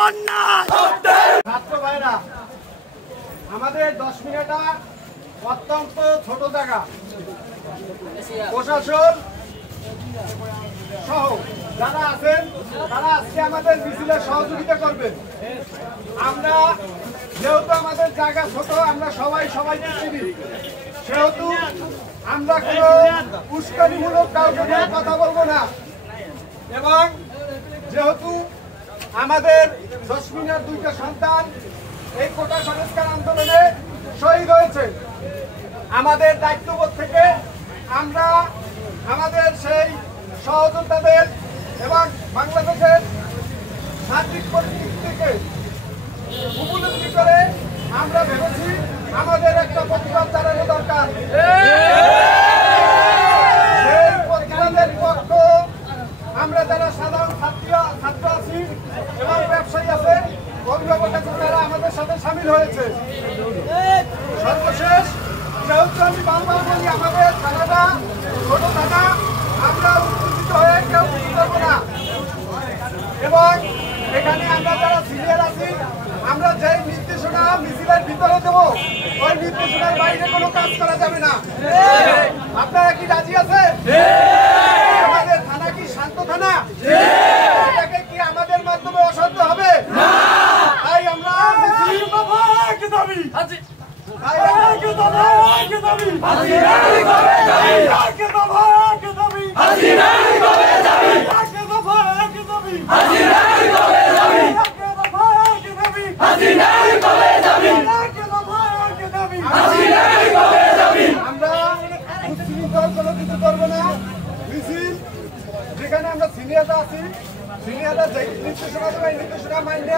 ছাত্র ভাইরা, আমাদের 10 মিনিট অত্যন্ত ছোট জায়গা, প্রশাসন সহ যারা আছেন তারা আজকে আমাদের মিছিলে সহযোগিতা করবেন। আমরা যেহেতু আমাদের জায়গা ছোট, আমরা সবাইকে চিনি, সেহেতু আমরা কোনো উস্কানিমূলক কাউকে নিয়ে কথা বলবো না। এবং যেহেতু আমাদের 10 মিনিট 2টা সন্তান এই কোটা সংস্কার আন্দোলনে শহীদ হয়েছে, আমাদের দায়িত্ববোধ থেকে আমরা আমাদের সেই সহযোদ্ধাদের এবং বাংলাদেশের সার্বিক পরিস্থিতিকে উপলব্ধি করে আমরা ভেবেছি আমাদের একটা প্রতিবাদ জানানো দরকার। সেই প্রতিবাদের পক্ষ আমরা যারা সাধারণ ছাত্র আছি এবং ব্যবসায়ী আছে, অভিভাবক আছে, তারা আমাদের সাথে সামিল হয়েছে। সর্বশেষ যেহেতু আমি বারবার বলি আমাদের থানাটা ছোট থানা, আমরা উত্তেজিত হয়ে কেউ কিছু করবো না। এবং এখানে আমরা যারা সিনিয়র আছি, আমরা যেই নির্দেশনা মিছিলের ভিতরে দেবো, ওই নির্দেশনার বাইরে কোনো কাজ করা যাবে না। আপনারা কি রাজি আছেন? আমাদের থানা কি শান্ত থানা? এটাকে কি আমাদের মাধ্যমে অশান্ত হবে? তাই আমরা কোনো কিছু করবো না। মিছিল যেখানে আমরা সিনিয়ররা আছি, সিনিয়ররা যে নির্দেশনা দেবে, নির্দেশনা মাইনে